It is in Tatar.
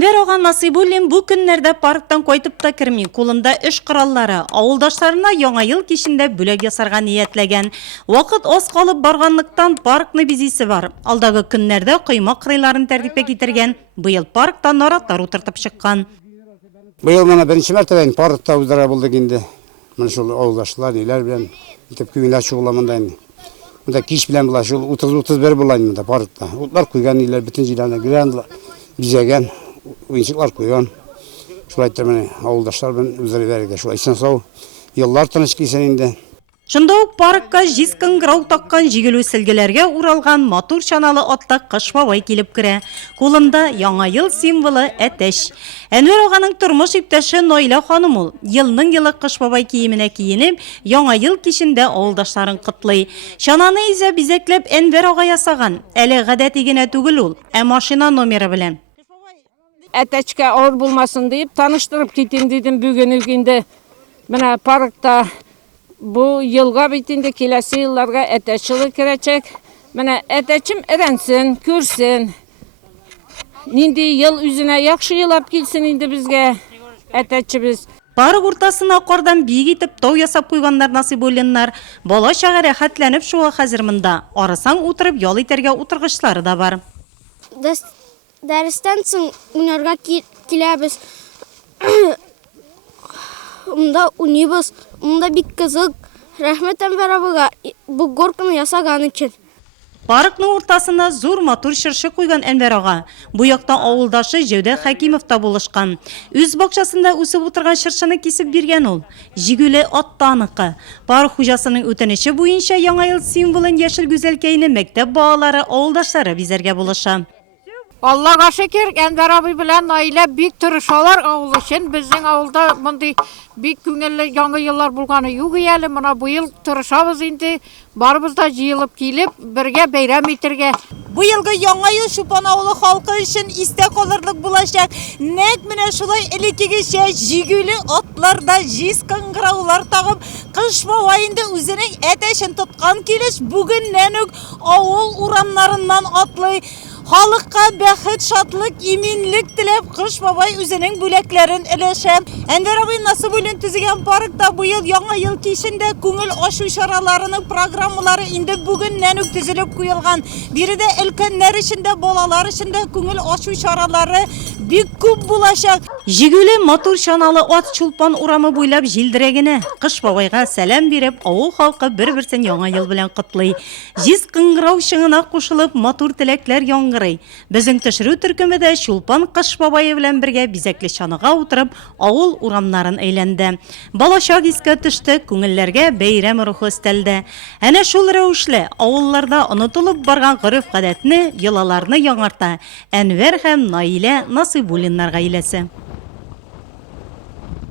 Әнвер аға Насибуллин бу көннәрдә парктан кайтып та керми, кулында эш кораллары, авылдашларына яңа ел кичендә бүләк ясарга ниятләгән. Вакыт аз калып барганлыктан паркны бизисе бар. Алдагы көннәрдә койма кырыйларын тәртипкә китергән. Быел паркта нараттар утыртып чыккан. Быел менә беренче мәртәбә паркта уздыра булдык инде. Менә шул авылдашлар иләр белән итеп күңелләр шугыламында инде. Монда кич белән була шул 30-31 була инде паркта. Утлар куйган иләр бөтен җирәнә грандла бизәгән. Уенчыклар куйган. Шулай итеп менә авылдашлар белән үзләре бергә шулай исән сау еллар тыныч кисән инде. Шунда ук паркка җиз кыңгырау таккан җигелү сөлгеләргә уралган матур чаналы атлы Кыш бабай килеп керә. Кулында яңа ел символы әтәч. Әнвер аганың тормыш иптәше Наилә ханым ул. Елның елы Кыш бабай киеменә киенеп, яңа ел кичендә авылдашларын котлый. Чананы изә бизәкләп Әнвер ага ясаган. Әле гадәти генә түгел ул, ә машина номеры белән. Әтәчкә авыр булмасын дип таныштырып китим дидем бүген инде. Менә паркта бу елга бит инде киләсе елларга әтәч елы керәчәк. Менә әтәчем әрәнсен, күрсен. Нинди ел үзенә яхшы елап килсен инде безгә әтәчебез. Парк уртасына кардан биек итеп тау ясап куйганнар Насибуллиннар. Бала чага рәхәтләнеп шуга хәзер монда. Арысаң утырып ял итәргә утыргычлары да бар. Дәрестән соң уйнарга киләбез. Унда уйныйбыз. Унда бик кызык. Рәхмәт Әнвәр абыга бу горканы ясаган өчен. Паркның уртасына зур матур чыршы куйган Әнвәр ага. Бу якта авылдашы Җәүдә Хәкимов та булышкан. Үз бакчасында үсеп утырган чыршыны кисеп биргән ул. Җигүле аттаныкы. Парк хуҗасының үтенече буенча яңа ел символын яшел гүзәлкәйне мәктәп балалары авылдашлары бизәргә булыша. Аллага шөкер, Әнвәр абый белән Наилә бик тырышалар авыл өчен. Безнең авылда мондый бик күңелле яңа еллар булганы юк әле. Менә бу ел тырышабыз инде. Барыбыз да җыелып килеп, бергә бәйрәм итәргә. Бу елгы яңа ел Чулпан авылы халкы өчен истә калырлык булачак. Нәкъ менә шулай элеккегечә җигүле атларда җиз кыңгыраулар тагып, Кыш бабай инде үзенең әтәчен тоткан килеш бүгеннән үк авыл урамнарыннан атлый. Халыкка бәхет, шатлык, иминлек теләп Кыш бабай үзенең бүләкләрен өләшә. Әнвәр абый Насибуллин төзегән паркта бу ел яңа ел кичендә күңел ачу чараларының программалары инде бүгеннән үк төзелеп куелган. Биредә өлкәннәр өчен дә, балалар өчен дә күңел ачу чаралары бик күп булачак. Җигүле матур чаналы ат Чулпан урамы буйлап җилдерә генә. Кыш бабайга сәлам биреп, авыл халкы бер-берсен яңа ел белән котлый. Җиз кыңгырау чыңына кушылып матур теләкләр яңгырый. Безнең төшерү төркемендә Чулпан Кыш бабае белән бергә бизәкле чаныга утырып, авыл урамнарын әйләнде. Балачак искә төште, күңелләргә бәйрәм рухы өстәлде. Әнә шул рәвешле авылларда онытылып барган гореф-гадәтне, йолаларны яңарта Әнвәр һәм Наилә Насибуллиннар гаиләсе.